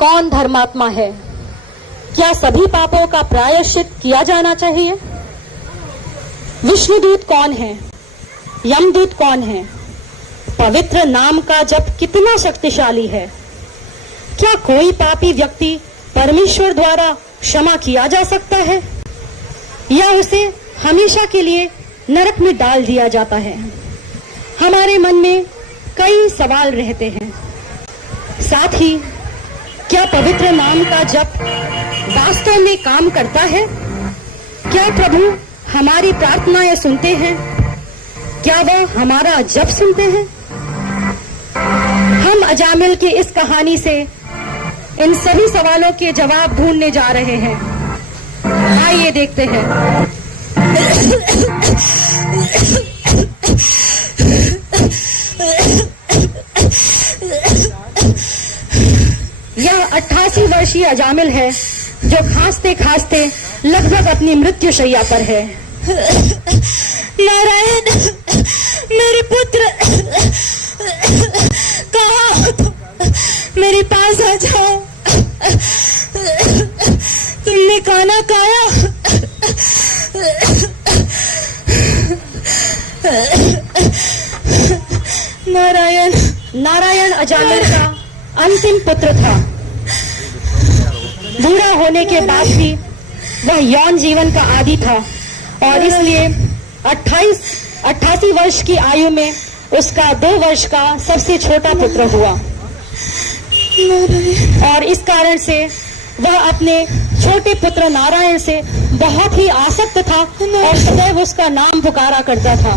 कौन धर्मात्मा है? क्या सभी पापों का प्रायश्चित किया जाना चाहिए? विष्णुदूत कौन है? यमदूत कौन है? पवित्र नाम का जप कितना शक्तिशाली है? क्या कोई पापी व्यक्ति परमेश्वर द्वारा क्षमा किया जा सकता है या उसे हमेशा के लिए नरक में डाल दिया जाता है? हमारे मन में कई सवाल रहते हैं। साथ ही क्या पवित्र नाम का जप वास्तव में काम करता है? क्या प्रभु हमारी प्रार्थनाएं सुनते हैं? क्या वह हमारा जप सुनते हैं? हम अजामिल की इस कहानी से इन सभी सवालों के जवाब ढूंढने जा रहे हैं। आइए देखते हैं। यह 88 वर्षीय अजामिल है जो खांसते खांसते लगभग अपनी मृत्यु शैया पर है। नारायण, मेरे पुत्र, कहाँ हो तुम? मेरे पास आ जाओ। तुमने खाना खाया? नारायण। नारायण अजामिल का अंतिम पुत्र था। बूढ़ा होने के बाद भी वह यौन जीवन का आदी था और इसलिए 88 वर्ष की आयु में उसका 2 वर्ष का सबसे छोटा पुत्र हुआ और इस कारण से वह अपने छोटे पुत्र नारायण से बहुत ही आसक्त था और सदैव उसका नाम पुकारा करता था।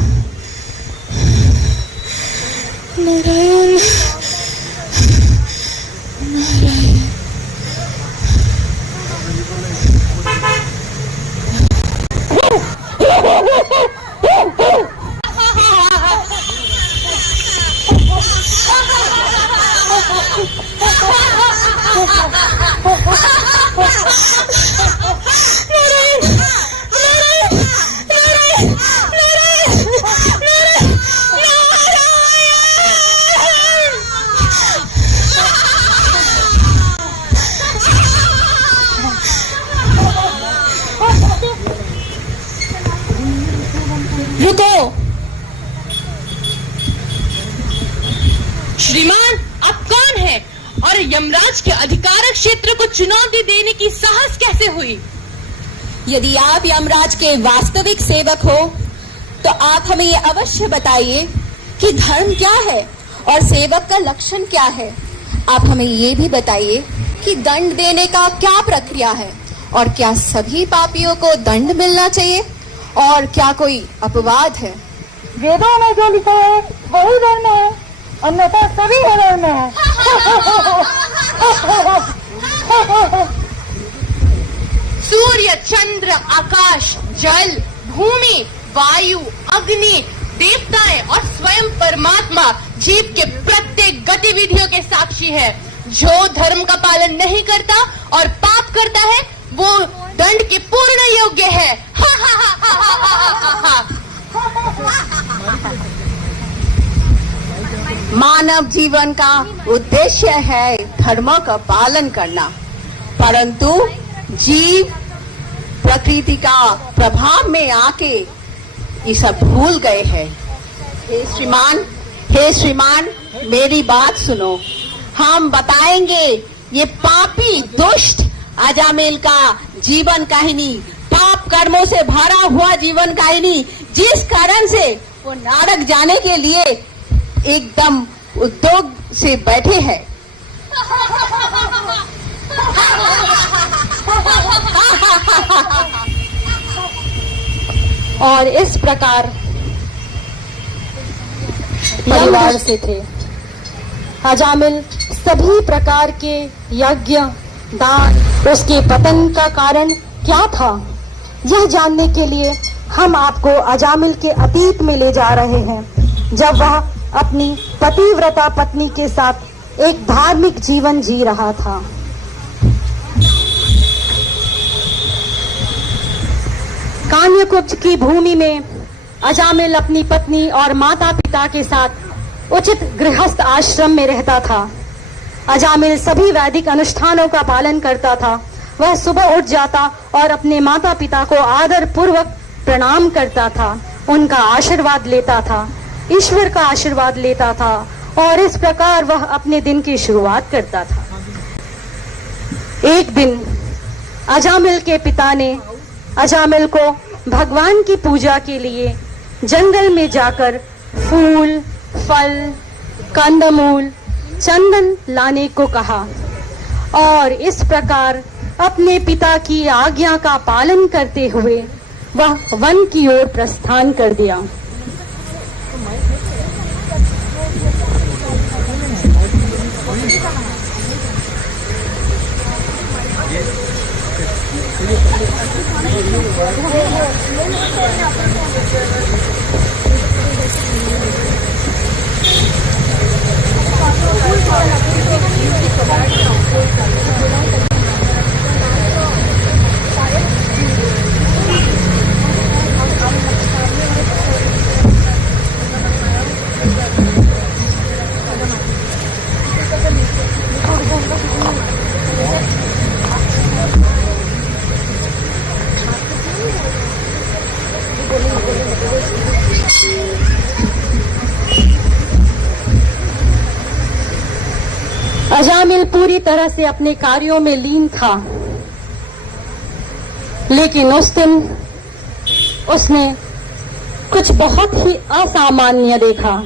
नारायण, नारायण। रुको श्रीमान, आप कौन हैं और यमराज के अधिकारक क्षेत्र को चुनौती देने की साहस कैसे हुई? यदि आप यमराज के वास्तविक सेवक हो तो आप हमें ये अवश्य बताइए कि धर्म क्या है और सेवक का लक्षण क्या है। आप हमें ये भी बताइए कि दंड देने का क्या प्रक्रिया है और क्या सभी पापियों को दंड मिलना चाहिए और क्या कोई अपवाद है? वेदों में जो लिखा है वही धर्म है, अन्यथा सभी अधर्म है। सूर्य, चंद्र, आकाश, जल, भूमि, वायु, अग्नि, देवताएं और स्वयं परमात्मा जीव के प्रत्येक गतिविधियों के साक्षी है। जो धर्म का पालन नहीं करता और पाप करता है वो दंड के पूर्ण योग्य है। मानव जीवन का उद्देश्य है धर्मों का पालन करना, परंतु जीव प्रकृति का प्रभाव में आके ये सब भूल गए हैं। हे श्रीमान, मेरी बात सुनो। हम बताएंगे ये पापी दुष्ट अजामिल का जीवन कहानी, पाप कर्मों से भरा हुआ जीवन कहानी, जिस कारण से वो नरक जाने के लिए एकदम उद्योग से बैठे हैं। और इस प्रकार परिवार से थे। अजामिल सभी प्रकार के यज्ञ, दान, उसके पतन का कारण क्या था, यह जानने के लिए हम आपको अजामिल के अतीत में ले जा रहे हैं, जब वह अपनी पतिव्रता पत्नी के साथ एक धार्मिक जीवन जी रहा था। कान्यकुब्ज की भूमि में अजामिल अपनी पत्नी और माता पिता के साथ उचित गृहस्थ आश्रम में रहता था। अजामिल सभी वैदिक अनुष्ठानों का पालन करता था। वह सुबह उठ जाता और अपने माता पिता को आदर पूर्वक प्रणाम करता था, उनका आशीर्वाद लेता था, ईश्वर का आशीर्वाद लेता था और इस प्रकार वह अपने दिन की शुरुआत करता था। एक दिन अजामिल के पिता ने अजामिल को भगवान की पूजा के लिए जंगल में जाकर फूल, फल, कंदमूल, चंदन लाने को कहा और इस प्रकार अपने पिता की आज्ञा का पालन करते हुए वह वन की ओर प्रस्थान कर दिया। अजामिल पूरी तरह से अपने कार्यों में लीन था, लेकिन उस दिन उसने कुछ बहुत ही असामान्य देखा।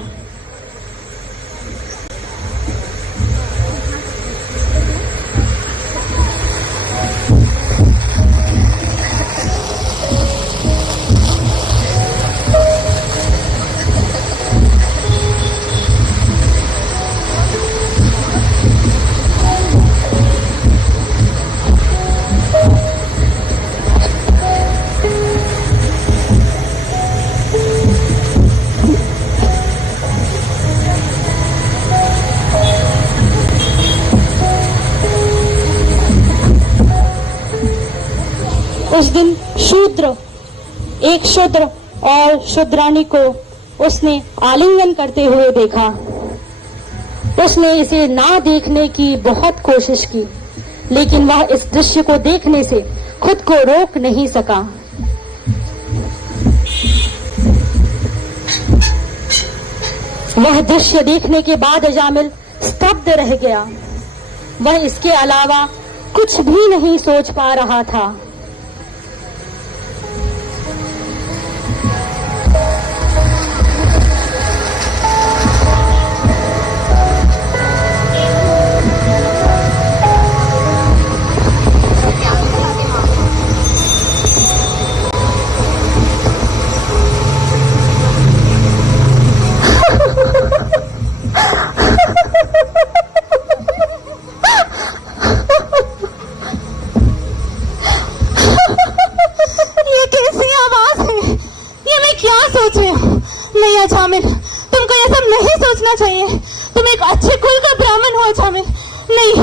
उस दिन एक शूद्र और शूद्राणी को उसने आलिंगन करते हुए देखा। उसने इसे ना देखने की बहुत कोशिश की, लेकिन वह इस दृश्य को देखने से खुद को रोक नहीं सका। वह दृश्य देखने के बाद अजामिल स्तब्ध रह गया। वह इसके अलावा कुछ भी नहीं सोच पा रहा था। अजामिल, तुमको यह सब नहीं सोचना चाहिए। तुम एक अच्छे कुल का ब्राह्मण हो अजामिल। नहीं,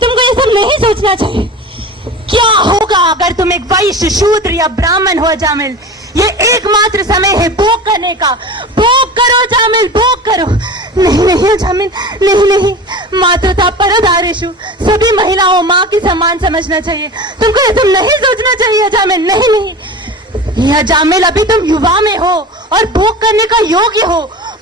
तुमको यह सब नहीं सोचना चाहिए। क्या होगा अगर तुम एक वैश्य, शूद्र या ब्राह्मण हो अजामिल? ये एकमात्र समय है भोग करने का। भोग करो अजामिल, भोग करो। नहीं नहीं अजामिल, नहीं नहीं, मातृता परदारेषु, सभी महिलाओं माँ की समान समझना चाहिए। तुमको यह सब नहीं सोचना चाहिए अजामिल। नहीं नहीं, यह अजामिल, अभी तुम युवा में हो और भोग करने का योग्य हो।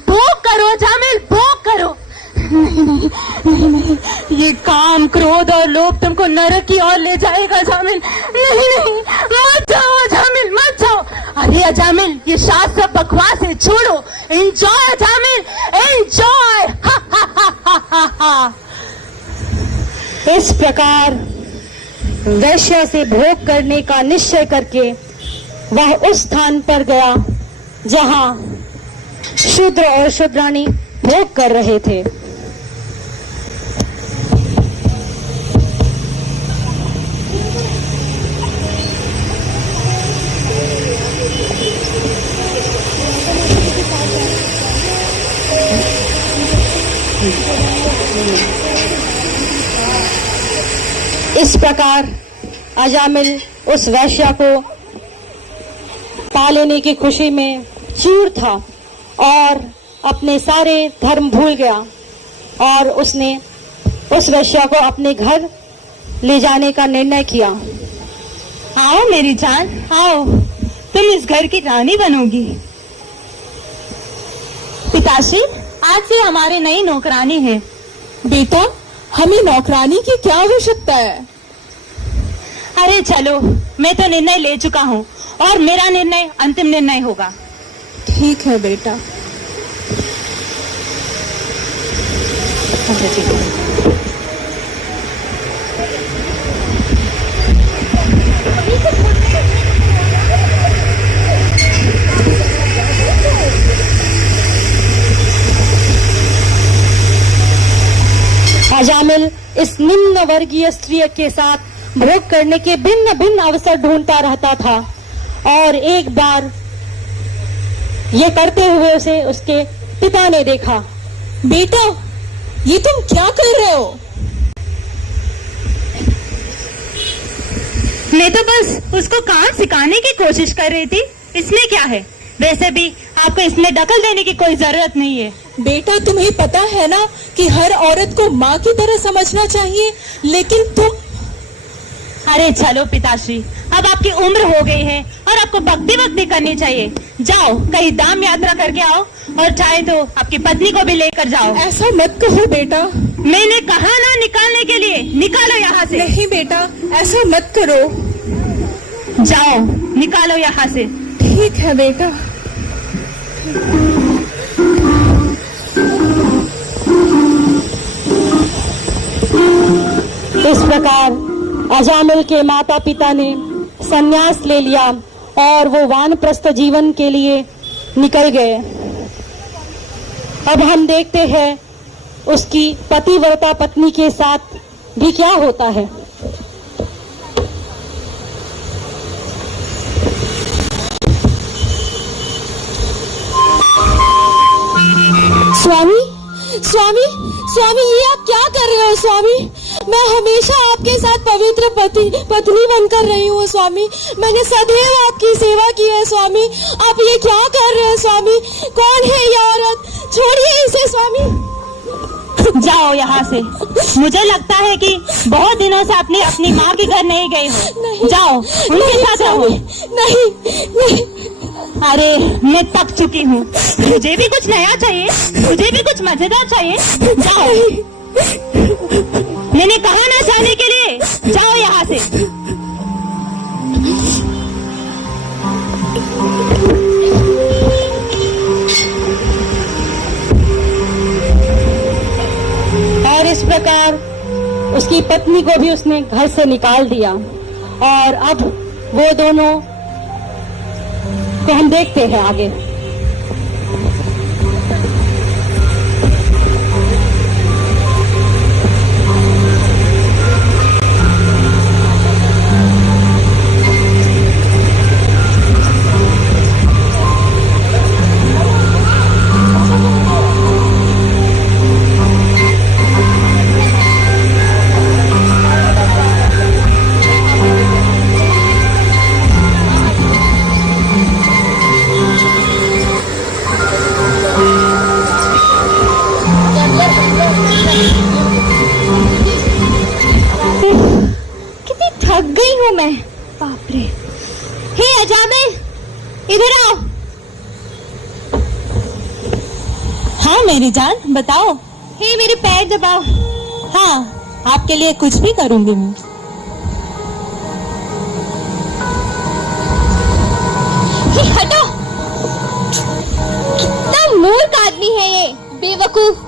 भोग करो अजामिल, भोग करो। नहीं नहीं नहीं नहीं, ये काम, क्रोध और लोभ तुमको नरक की ओर ले जाएगा अजामिल। नहीं नहीं, मत जाओ अजामिल, मत जाओ। अरे अजामिल, ये शास्त्र सब बकवास है, छोड़ो। Enjoy Ajamil, enjoy. हा हा हा हा हा। इस प्रकार वैश्य से भोग करने का निश्चय करके वह उस स्थान पर गया जहां शूद्र और शूद्राणी भोग कर रहे थे। इस प्रकार अजामिल उस वैश्या को पा लेने की खुशी में चूर था और अपने सारे धर्म भूल गया और उसने उस वेश्या को अपने घर ले जाने का निर्णय किया। आओ मेरी जान, आओ, तुम इस घर की रानी बनोगी। पिताश्री, आज से हमारी नई नौकरानी है। बेटा, हमें नौकरानी की क्या आवश्यकता है? अरे चलो, मैं तो निर्णय ले चुका हूँ और मेरा निर्णय अंतिम निर्णय होगा। ठीक है बेटा। अजामिल इस निम्न वर्गीय स्त्री के साथ भोग करने के भिन्न भिन्न अवसर ढूंढता रहता था और एक बार ये करते हुए उसे उसके पिता ने देखा। बेटा, ये तुम क्या कर रहे हो? मैं तो बस उसको काम सिखाने की कोशिश कर रही थी, इसमें क्या है? वैसे भी आपको इसमें दखल देने की कोई जरूरत नहीं है। बेटा, तुम्हें पता है ना कि हर औरत को माँ की तरह समझना चाहिए, लेकिन तुम... अरे चलो पिताश्री, अब आपकी उम्र हो गई है और आपको भक्ति वक्ति करनी चाहिए। जाओ, कहीं धाम यात्रा करके आओ और चाहे तो आपकी पत्नी को भी लेकर जाओ। ऐसा मत कहो बेटा। मैंने कहा ना निकालने के लिए, निकालो यहाँ से। नहीं बेटा, ऐसा मत करो। जाओ, निकालो यहाँ से। ठीक है बेटा। इस प्रकार अजामिल के माता पिता ने संन्यास ले लिया और वो वानप्रस्थ जीवन के लिए निकल गए। अब हम देखते हैं उसकी पतिव्रता पत्नी के साथ भी क्या होता है। स्वामी, स्वामी, स्वामी, ये आप क्या कर रहे हो स्वामी? मैं हमेशा आपके साथ पवित्र पत्नी बनकर रही हूँ स्वामी। मैंने सदैव आपकी सेवा की है स्वामी। आप ये क्या कर रहे हैं स्वामी? कौन है ये औरत? छोड़िए इसे स्वामी। जाओ यहाँ से। मुझे लगता है कि बहुत दिनों से अपनी माँ के घर नहीं गए हो। जाओ, उनके साथ रहो। नहीं। अरे मैं थक चुकी हूँ, मुझे भी कुछ नया चाहिए, मुझे भी कुछ मजेदार चाहिए। जाओ, मैंने कहा ना जाने के लिए। जाओ यहाँ से। और इस प्रकार उसकी पत्नी को भी उसने घर से निकाल दिया और अब वो दोनों को हम देखते हैं आगे। मैं, बाप रे। हे अजामिल, इधर आओ। हाँ मेरी जान, बताओ। हे मेरे पैर दबाओ। हाँ, आपके लिए कुछ भी करूंगी मैं। हे हटो, कितना मूर्ख आदमी है ये, बेवकूफ।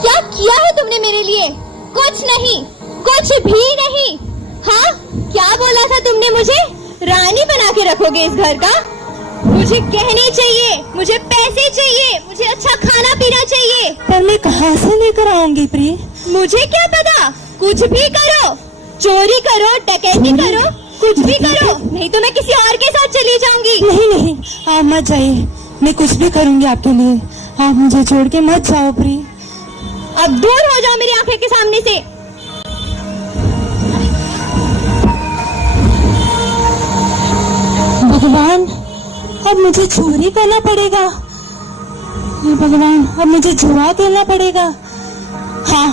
क्या किया है तुमने मेरे लिए? कुछ नहीं, कुछ भी नहीं। हाँ, क्या बोला था तुमने मुझे? रानी बना के रखोगे इस घर का? मुझे कहनी चाहिए, मुझे पैसे चाहिए, मुझे अच्छा खाना पीना चाहिए। पर मैं कहाँ से लेकर आऊंगी प्रिय? मुझे क्या पता, कुछ भी करो, चोरी करो, डकैती करो, कुछ भी करो, नहीं तो मैं किसी और के साथ चली जाऊंगी। नहीं, आप मत जाइए, मैं कुछ भी करूंगी आपके लिए। आप मुझे छोड़ के मत जाओ प्रिय। अब दूर हो जाओ मेरी आंखें के सामने से। भगवान, अब मुझे चोरी करना पड़ेगा। हे भगवान, अब मुझे जुआ खेलना पड़ेगा। हाँ,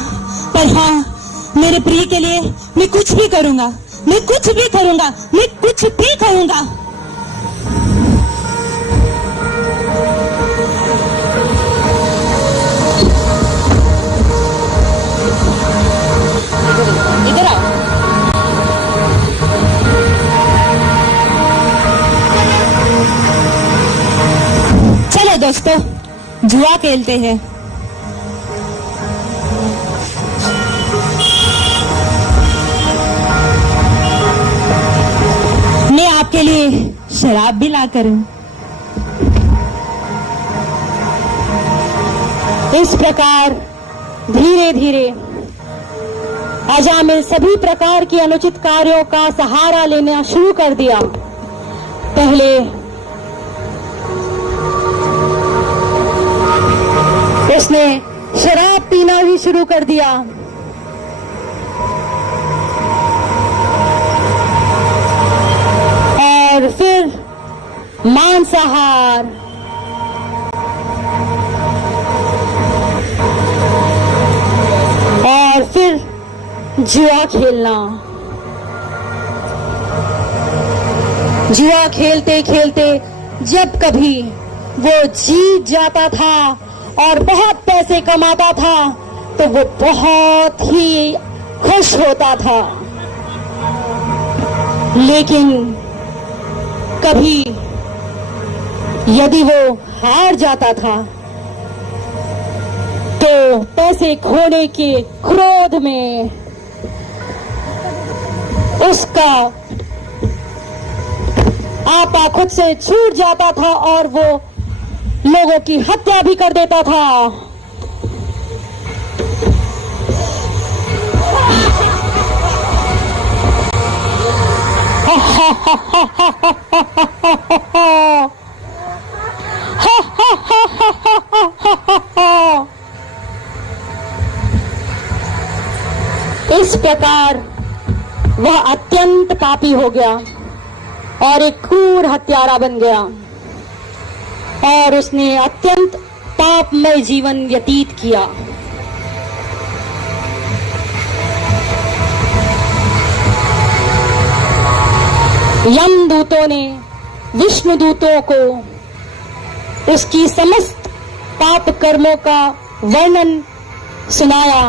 पर हाँ, मेरे प्रिय के लिए मैं कुछ भी करूंगा, मैं कुछ भी करूंगा, मैं कुछ भी करूंगा। इधर आओ। चलो दोस्तों, जुआ खेलते हैं। मैं आपके लिए शराब भी ला कर हूं। इस प्रकार धीरे धीरे अजामिल सभी प्रकार के अनुचित कार्यों का सहारा लेना शुरू कर दिया। पहले उसने शराब पीना भी शुरू कर दिया, और फिर मांसाहार, और फिर जुआ खेलना। जुआ खेलते खेलते जब कभी वो जीत जाता था और बहुत पैसे कमाता था तो वो बहुत ही खुश होता था। लेकिन कभी यदि वो हार जाता था तो पैसे खोने के क्रोध में उसका आपा खुद से छूट जाता था और वो लोगों की हत्या भी कर देता था। इस प्रकार वह अत्यंत पापी हो गया और एक क्रूर हत्यारा बन गया, और उसने अत्यंत पापमय जीवन व्यतीत किया। यमदूतों ने विष्णु दूतों को उसकी समस्त पाप कर्मों का वर्णन सुनाया।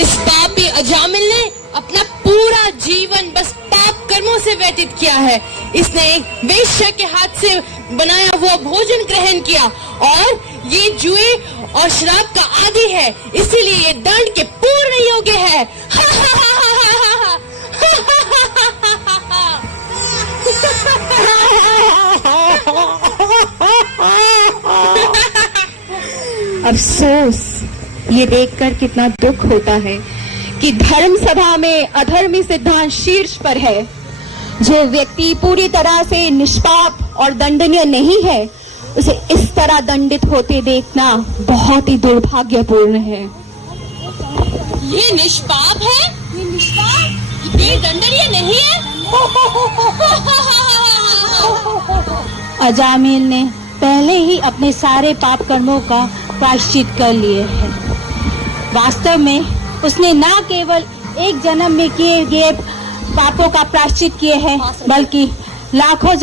इस पापी अजामिल ने अपना पूरा जीवन बस पाप कर्मों से व्यतीत किया है। इसने एक वेश्या के हाथ से बनाया हुआ भोजन ग्रहण किया और ये जुए और शराब का आदी है, इसीलिए ये दंड के पूर्ण योग्य है। अफसोस ये देखकर कितना दुख होता है कि धर्म सभा में अधर्मी सिद्धांत शीर्ष पर है। जो व्यक्ति पूरी तरह से निष्पाप और दंडनीय नहीं है, उसे इस तरह दंडित होते देखना बहुत ही दुर्भाग्यपूर्ण है। ये निष्पाप है, ये दंडनीय नहीं है। अजामिल ने पहले ही अपने सारे पाप कर्मों का प्रायश्चित कर लिए हैं। वास्तव में उसने न केवल एक जन्म में किए गए पापों का प्रायश्चित किए हैं, बल्कि लाखों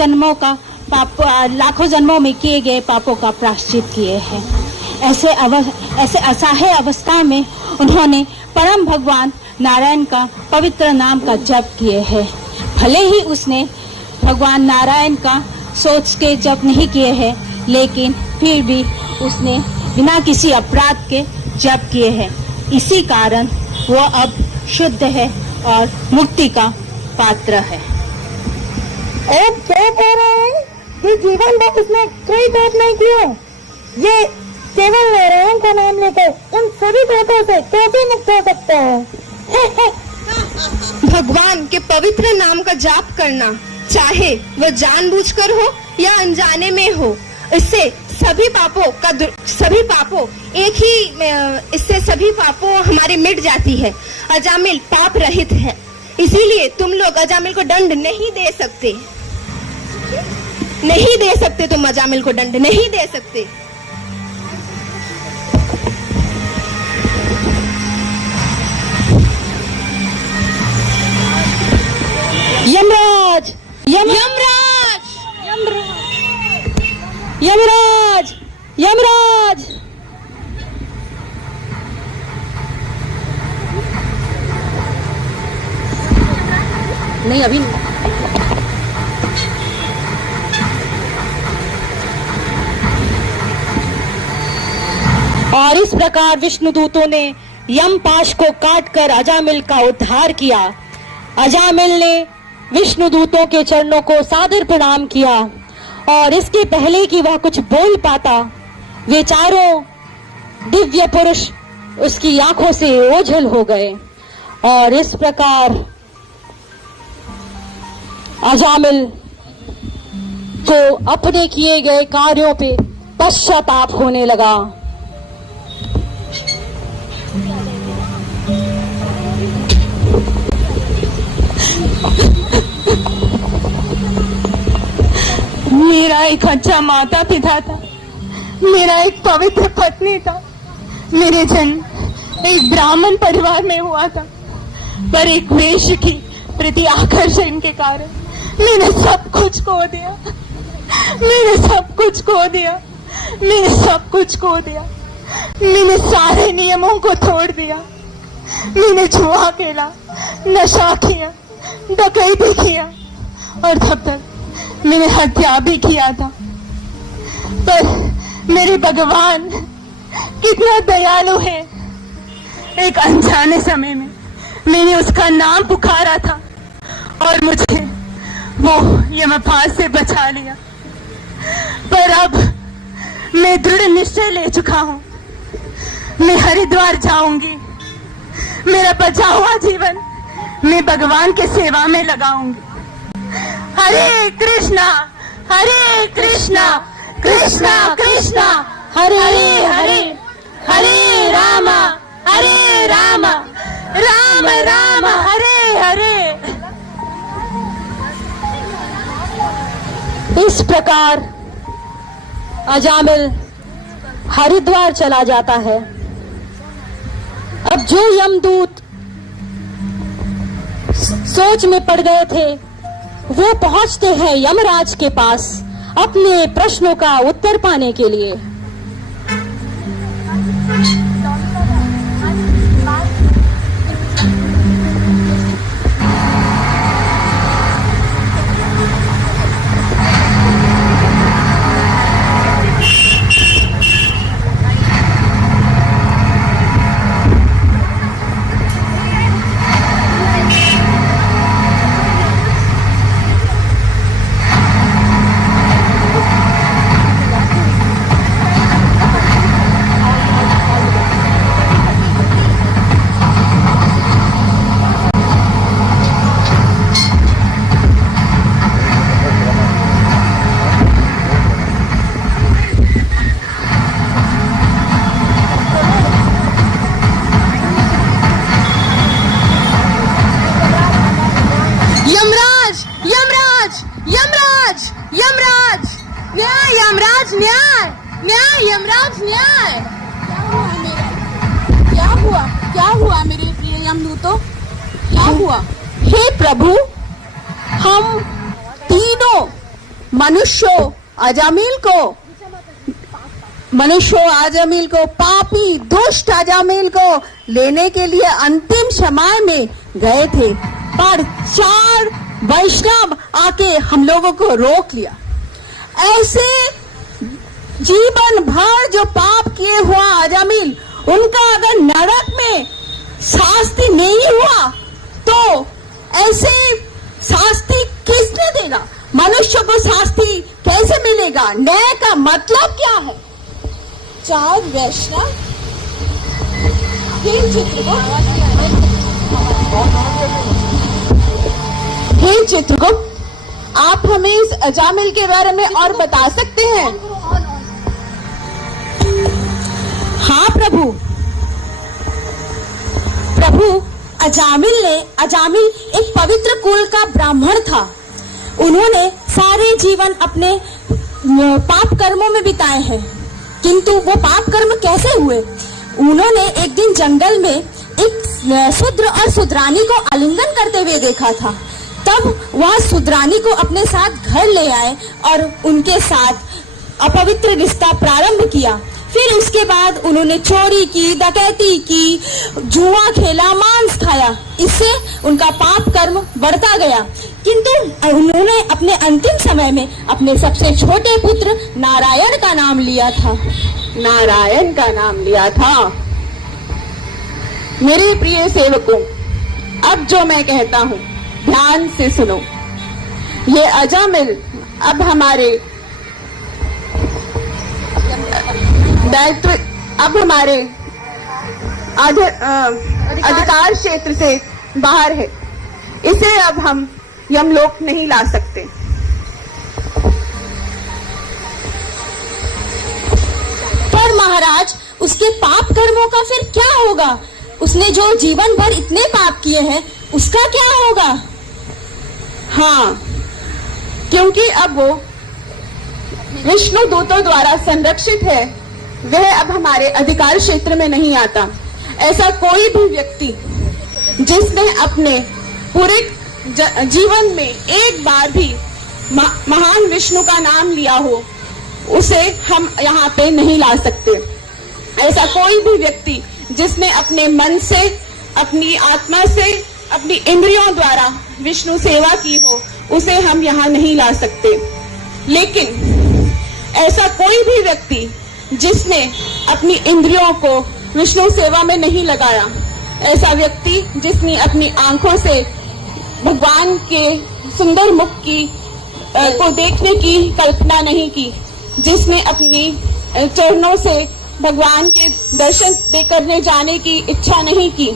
जन्मों में किए गए पापों का प्रायश्चित किए हैं। ऐसे असहाय अवस्था में उन्होंने परम भगवान नारायण का पवित्र नाम का जप किए हैं। भले ही उसने भगवान नारायण का सोच के जप नहीं किए हैं, लेकिन फिर भी उसने बिना किसी अपराध के जप किए हैं। इसी कारण वह अब शुद्ध है और मुक्ति का पात्र है। अब क्या कह रहा है कि जीवन भर उसने कोई पाप नहीं किया, ये केवल नारायण का नाम लेकर उन सभी पापों से कैसे मुक्त हो सकता है? भगवान के पवित्र नाम का जाप करना, चाहे वह जानबूझकर हो या अनजाने में हो, इससे सभी पापों एक ही इससे सभी पापों हमारे मिट जाती है। अजामिल पाप रहित है, इसीलिए तुम लोग अजामिल को दंड नहीं दे सकते। तुम अजामिल को दंड नहीं दे सकते। यमराज यमराज यमराज यमराज नहीं, अभी नहीं। और इस प्रकार विष्णुदूतों ने यमपाश को काटकर अजामिल का उद्धार किया। अजामिल ने विष्णुदूतों के चरणों को सादर प्रणाम किया और इसके पहले कि वह कुछ बोल पाता, वे चारों दिव्य पुरुष उसकी आंखों से ओझल हो गए और इस प्रकार अजामिल को अपने किए गए कार्यों पे पश्चाताप होने लगा। मेरा एक अच्छा माता पिता था, मेरा एक पवित्र पत्नी था, मेरे जन्म एक ब्राह्मण परिवार में हुआ था, पर एक वेश्या की प्रति आकर्षण के कारण मैंने सब कुछ खो दिया। मैंने सारे नियमों को तोड़ दिया। मैंने जुआ खेला, नशा किया, डकैती किया और तब तक मैंने हत्या भी किया था। पर मेरे भगवान कितना दयालु है। एक अनजाने समय में मैंने उसका नाम पुकारा था और मुझे वो यमपाश से बचा लिया। पर अब मैं दृढ़ निश्चय ले चुका हूँ, मैं हरिद्वार जाऊंगी। मेरा बचा हुआ जीवन मैं भगवान के सेवा में लगाऊंगी। हरे कृष्णा कृष्णा कृष्णा हरे हरे, हरे राम राम राम हरे हरे। इस प्रकार अजामिल हरिद्वार चला जाता है। अब जो यमदूत सोच में पड़ गए थे वो पहुंचते हैं यमराज के पास अपने प्रश्नों का उत्तर पाने के लिए। क्या हुआ मेरे प्रिय यमदूतों, क्या हुआ? हे प्रभु, हम तीनों मनुष्यों अजामिल को पापी दुष्ट अजामिल को लेने के लिए अंतिम समय में गए थे, पर 4 वैष्णव आके हम लोगों को रोक लिया। ऐसे जीवन भर जो पाप किए हुआ अजामिल, उनका अगर नरक में शास्ति नहीं हुआ तो ऐसे शास्ति किसने देगा? मनुष्य को शास्ति कैसे मिलेगा? न्याय का मतलब क्या है? 4 वैष्णव, हे चित्रगुप्त, आप हमें इस अजामिल के बारे में और बता सकते हैं? हाँ प्रभु। अजामिल एक पवित्र कुल का ब्राह्मण था। उन्होंने सारे जीवन अपने पाप कर्मों में बिताए हैं, किंतु वो पाप कर्म कैसे हुए? उन्होंने एक दिन जंगल में एक शूद्र और शूद्रानी को आलिंगन करते हुए देखा था। तब वह शूद्रानी को अपने साथ घर ले आए और उनके साथ अपवित्र रिश्ता प्रारंभ किया। फिर उसके बाद उन्होंने चोरी की, डकैती की, जुआ खेला, मांस खाया। इससे उनका पाप कर्म बढ़ता गया। किंतु उन्होंने अपने अंतिम समय में अपने सबसे छोटे पुत्र नारायण का नाम लिया था। नारायण का नाम लिया था। मेरे प्रिय सेवकों, अब जो मैं कहता हूँ ध्यान से सुनो। ये अजामिल अब हमारे दायित्व, अब हमारे अधिकार क्षेत्र से बाहर है। इसे अब हम यमलोक नहीं ला सकते। पर महाराज, उसके पाप कर्मों का फिर क्या होगा? उसने जो जीवन भर इतने पाप किए हैं, उसका क्या होगा? हाँ, क्योंकि अब वो विष्णु दूतों द्वारा संरक्षित है, वह अब हमारे अधिकार क्षेत्र में नहीं आता। ऐसा कोई भी व्यक्ति जिसने अपने पूरे जीवन में एक बार भी महान विष्णु का नाम लिया हो, उसे हम यहाँ पे नहीं ला सकते। ऐसा कोई भी व्यक्ति जिसने अपने मन से, अपनी आत्मा से, अपनी इंद्रियों द्वारा विष्णु सेवा की हो, उसे हम यहाँ नहीं ला सकते। लेकिन ऐसा कोई भी व्यक्ति जिसने अपनी इंद्रियों को विष्णु सेवा में नहीं लगाया, ऐसा व्यक्ति जिसने अपनी आंखों से भगवान के सुंदर मुख को देखने की कल्पना नहीं की, जिसने अपनी चरणों से भगवान के दर्शन करने जाने की इच्छा नहीं की,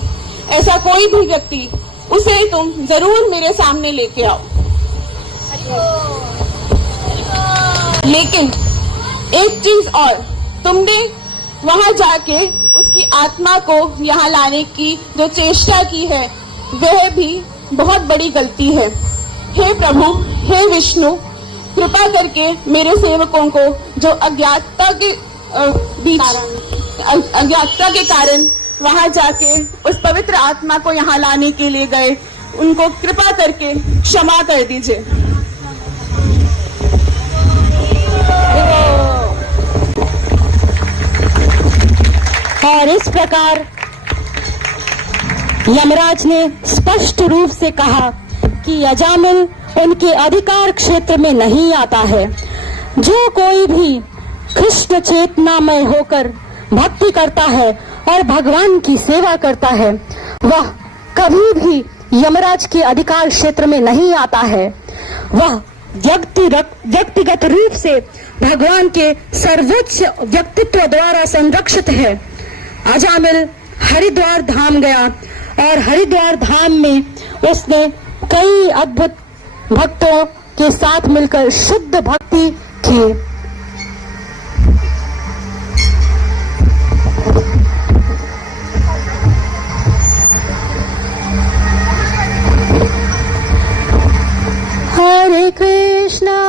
ऐसा कोई भी व्यक्ति, उसे तुम जरूर मेरे सामने लेके आओ। लेकिन एक चीज और, तुमने वहां जाके उसकी आत्मा को यहाँ लाने की जो चेष्टा की है, वह भी बहुत बड़ी गलती है। हे प्रभु, हे विष्णु, कृपा करके मेरे सेवकों को जो अज्ञातता के कारण वहां जाके उस पवित्र आत्मा को यहाँ लाने के लिए गए, उनको कृपा करके क्षमा कर दीजिए। और इस प्रकार यमराज ने स्पष्ट रूप से कहा कि अजामिल उनके अधिकार क्षेत्र में नहीं आता है। जो कोई भी कृष्ण चेतनामय होकर भक्ति करता है और भगवान की सेवा करता है, वह कभी भी यमराज के अधिकार क्षेत्र में नहीं आता है। वह व्यक्तिगत रूप से भगवान के सर्वोच्च व्यक्तित्व द्वारा संरक्षित है। अजामिल हरिद्वार धाम गया और हरिद्वार धाम में उसने कई अद्भुत भक्तों के साथ मिलकर शुद्ध भक्ति की। हरे कृष्णा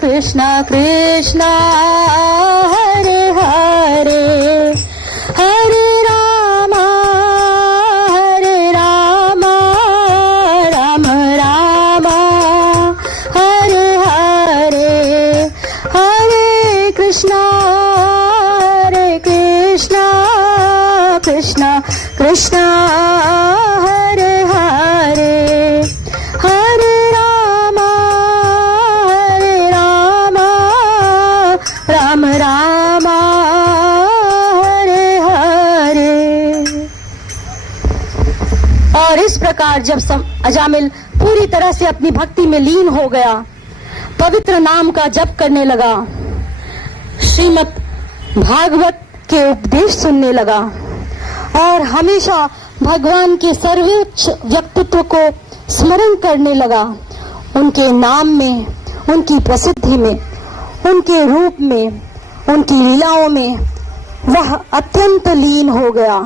कृष्णा कृष्णा हरे हरे, हरे रामा राम रामा हरे हरे, हरे कृष्णा कृष्णा कृष्णा हरे हरे, हरे रामा राम रामा हरे हरे। और इस प्रकार जब अजामिल पूरी तरह से अपनी भक्ति में लीन हो गया, पवित्र नाम का जप करने लगा, श्रीमद् भागवत के उपदेश सुनने लगा और हमेशा भगवान के सर्वोच्च व्यक्तित्व को स्मरण करने लगा, उनके नाम में, उनकी प्रसिद्धि में, उनके रूप में, उनकी लीलाओं में वह अत्यंत लीन हो गया।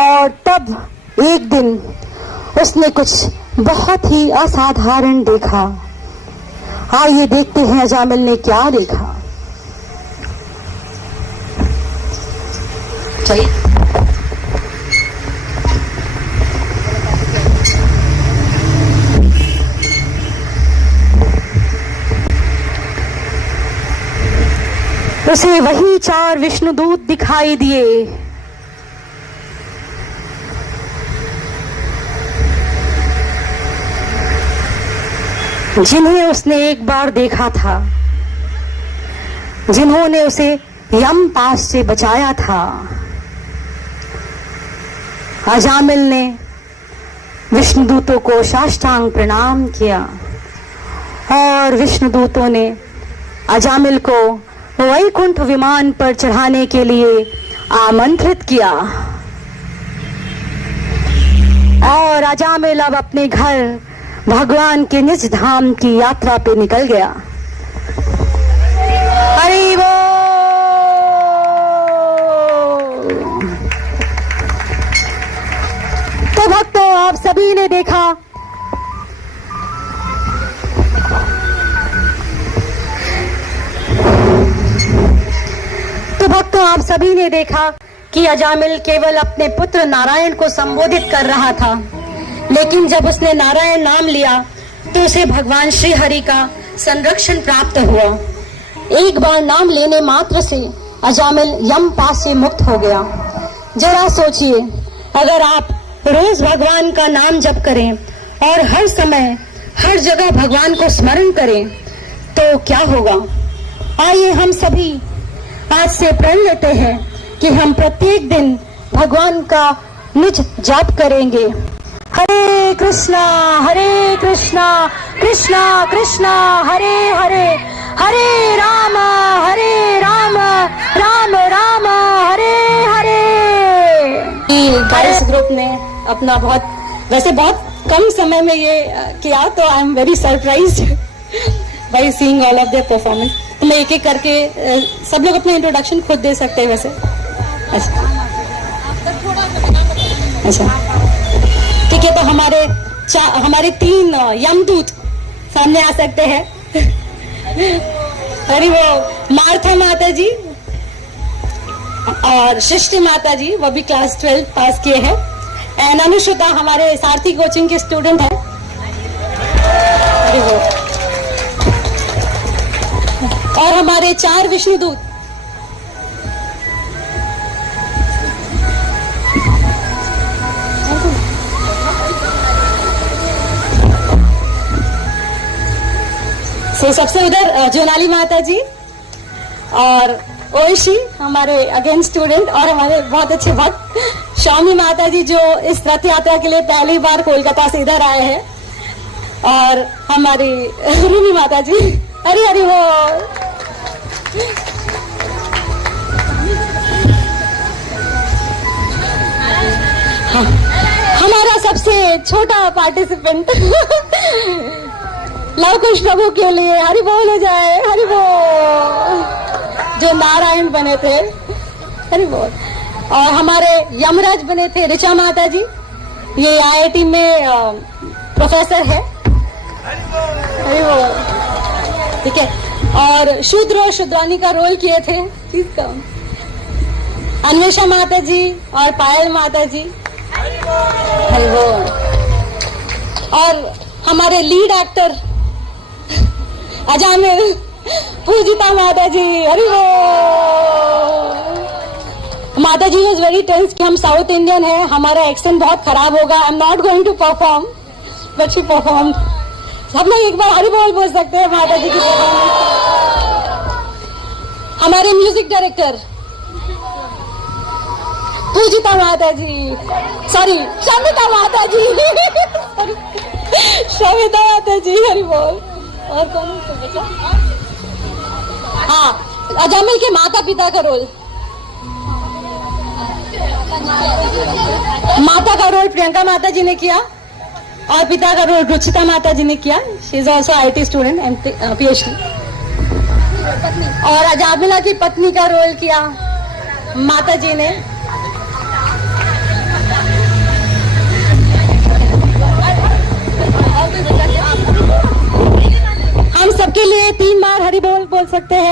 और तब एक दिन उसने कुछ बहुत ही असाधारण देखा। आइए देखते हैं अजामिल ने क्या देखा। चलिए। उसे वही 4 विष्णुदूत दिखाई दिए। जिन्हें उसने एक बार देखा था, जिन्होंने उसे यम पास से बचाया था। अजामिल ने विष्णुदूतों को साष्टांग प्रणाम किया और विष्णुदूतों ने अजामिल को वैकुंठ विमान पर चढ़ाने के लिए आमंत्रित किया। और अजामिल अब अपने घर भगवान के निज धाम की यात्रा पे निकल गया। हरि बोल। तो भक्तों, आप सभी ने देखा कि अजामिल केवल अपने पुत्र नारायण को संबोधित कर रहा था, लेकिन जब उसने नारायण नाम लिया तो उसे भगवान श्री हरि का संरक्षण प्राप्त हुआ। एक बार नाम लेने मात्र से अजामिल यम पास से मुक्त हो गया। जरा सोचिए, अगर आप रोज भगवान का नाम जप करें और हर समय हर जगह भगवान को स्मरण करें तो क्या होगा। आइए हम सभी आज से प्रण लेते हैं कि हम प्रत्येक दिन भगवान का निज जाप करेंगे। हरे कृष्णा कृष्णा कृष्णा हरे हरे, हरे राम राम राम हरे हरे। गाइस ग्रुप ने अपना बहुत कम समय में ये किया, तो I am very surprised by seeing all of their performance. तो मैं एक एक करके सब लोग अपना इंट्रोडक्शन खुद दे सकते हैं वैसे। अच्छा ठीक है, तो हमारे 3 यमदूत सामने आ सकते हैं। अरे वो मार्था माता जी और सृष्टि माता जी, वो भी क्लास 12 पास किए हैं। एंड अनुश्रुता हमारे सारथी कोचिंग के स्टूडेंट है। अरे वो और हमारे 4 विष्णुदूत। सबसे उधर जोनाली माता जी और ओइशी हमारे अगेन स्टूडेंट, और हमारे बहुत अच्छे भक्त स्वामी माता जी जो इस रथ यात्रा के लिए पहली बार कोलकाता से इधर आए हैं, और हमारी रूमी माता जी। हरी हरी वो हमारा सबसे छोटा पार्टिसिपेंट लव कुश प्रभु के लिए हरि बोल हो जाए, हरि बोल, जो नारायण बने थे, हरि बोल। और हमारे यमराज बने थे ऋचा माता जी, ये IIT में प्रोफेसर है, हरि बोल, ठीक है। और शूद्र और शूद्रानी का रोल किए थे अन्वेषा माता जी और पायल माता जी, हरि बोल। और हमारे लीड एक्टर अजामिल पूजिता माता जी, हरि बोल। माता जी वाज वेरी टेंस कि हम साउथ इंडियन है, हमारा एक्सेंट बहुत खराब होगा, I am not going to perform, but she perform. हम लोग एक बार हरि बोल सकते हैं माता जी की परफॉर्मेंस। हमारे म्यूजिक डायरेक्टर पूजिता माता जी, सॉरी शमिता माता जी शमिता माता जी, हरि बोल। और कौन बचा? हाँ, अजामिल के माता पिता का रोल, माता का रोल प्रियंका माता जी ने किया और पिता का रोल रुचिता माता जी ने किया। She is also IIT student and PhD। और अजामिला की पत्नी का रोल किया माता जी ने। हम सबके लिए 3 बार हरि बोल बोल सकते हैं।